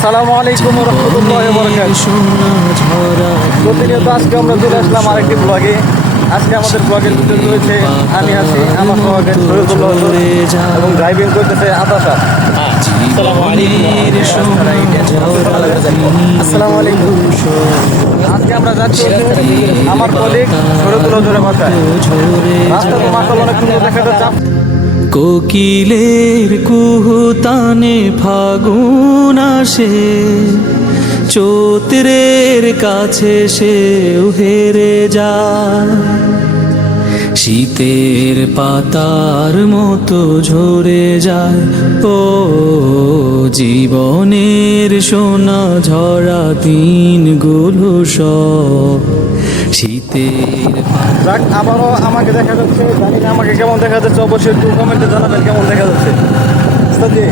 আসসালামু আলাইকুম ওয়া রাহমাতুল্লাহি ওয়া বারাকাতুহু। প্রতিনিয়ত আজকে আমরা চলে আসলাম আরেকটি ব্লগে। আজকে আমাদের ব্লগের ভিতরে রয়েছে আমি আছি, আমার সহকারী শহীদুল্লাহ এবং ড্রাইভিং করতেছে আতাশা। আসসালামু আলাইকুম। আজকে আমরা যাচ্ছি আমার কলিগ শহীদুল্লাহ জোরে বাসায়। রাস্তা তো মাশাআল্লাহ অনেক সুন্দর দেখা যাচ্ছে। কোকিলের কুহুতানে ফাগুন আসে, চৈত্রের কাছে সেও হেরে যায়। শীতের পাতার মতো ঝরে যায় ও জীবনের সোনা ঝরা দিনগুলো সব শীতের। যাক, আবারও আমাকে দেখা যাচ্ছে, জানি না আমাকে কেমন দেখা যাচ্ছে, অবশ্যই একটু কমেন্টে জানাবেন কেমন দেখা যাচ্ছে। ওস্তাদি,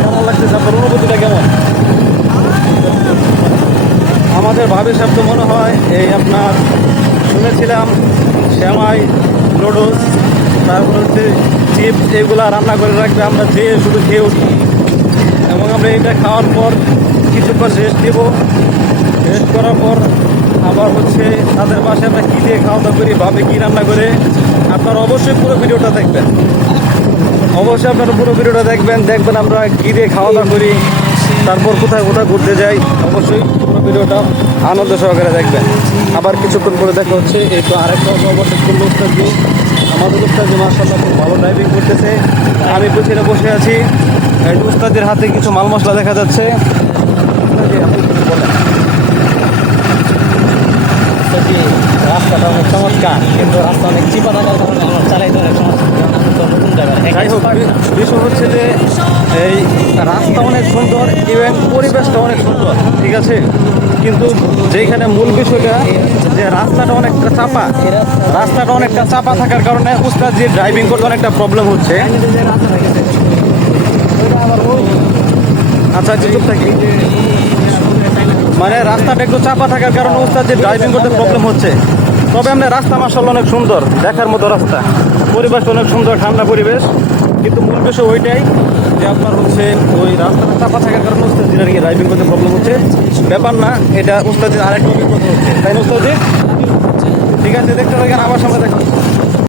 কেমন লাগতেছে, আপনার অনুভূতিটা কেমন? আমাদের ভাবি সাহেব তো মনে হয় এই আপনার শুনেছিলাম শ্যামাই, নুডলস, তারপর হচ্ছে চিপস, এগুলা রান্না করে রাখবে, আমরা যেয়ে শুধু খেয়ে উঠি এবং আমরা এটা খাওয়ার পর কিছুক্ষণ রেস্ট দেব। রেস্ট করার পর আবার হচ্ছে তাদের বাসায় আমরা কী দিয়ে খাওয়া দাওয়া করি, ভাবে কী রান্না করে। আপনারা অবশ্যই পুরো ভিডিওটা দেখবেন, অবশ্যই আপনারা পুরো ভিডিওটা দেখবেন আমরা কী দিয়ে খাওয়া দাওয়া করি, তারপর কোথায় কোথায় ঘুরতে যাই। অবশ্যই পুরো ভিডিওটা আনন্দ সহকারে দেখবেন। আবার কিছুক্ষণ পরে দেখা হচ্ছে। এই তো আরেকটা অবশ্যই করলো উস্তাদি, আমাদের উস্তাদি মাশাআল্লাহ খুব ভালো ড্রাইভিং করতেছে। আমি পিছনে বসে আছি। উস্তাদের হাতে কিছু মাল মশলা দেখা যাচ্ছে। উস্তাদি, আপনি কিছু বলেন। রাস্তাটা অনেক চমৎকার, কিন্তু রাস্তা অনেক চিপা থাকার কারণে আমার চালাইতে অনেক সমস্যা। নতুন যাই হোক, বিষয় হচ্ছে যে এই রাস্তা অনেক সুন্দর এবং পরিবেশটা অনেক সুন্দর, ঠিক আছে, কিন্তু যেখানে মূল বিষয়টা যে রাস্তাটা অনেকটা চাপা থাকার কারণে উস্তাদ যে ড্রাইভিং করতে অনেকটা প্রবলেম হচ্ছে। আচ্ছা, চুপ থাকি। মানে রাস্তাটা একটু চাপা থাকার কারণে উস্তাদ যে ড্রাইভিং করতে প্রবলেম হচ্ছে। তবে আমরা রাস্তা মাশাআল্লাহ অনেক সুন্দর, দেখার মতো রাস্তা, পরিবেশ অনেক সুন্দর, ঠান্ডা পরিবেশ। কিন্তু মূল বিষয় ওইটাই যে আপনার হচ্ছে ওই রাস্তাটা চাপা থাকার কারণে উস্তাদির আর কি ড্রাইভিং করতে প্রবলেম হচ্ছে। ব্যাপার না, এটা উস্তাদির আরেকটা অভিজ্ঞতা হচ্ছে, তাই না উস্তাদি? ঠিক আছে, দেখতে থাকেন, আবার সামনে দেখা।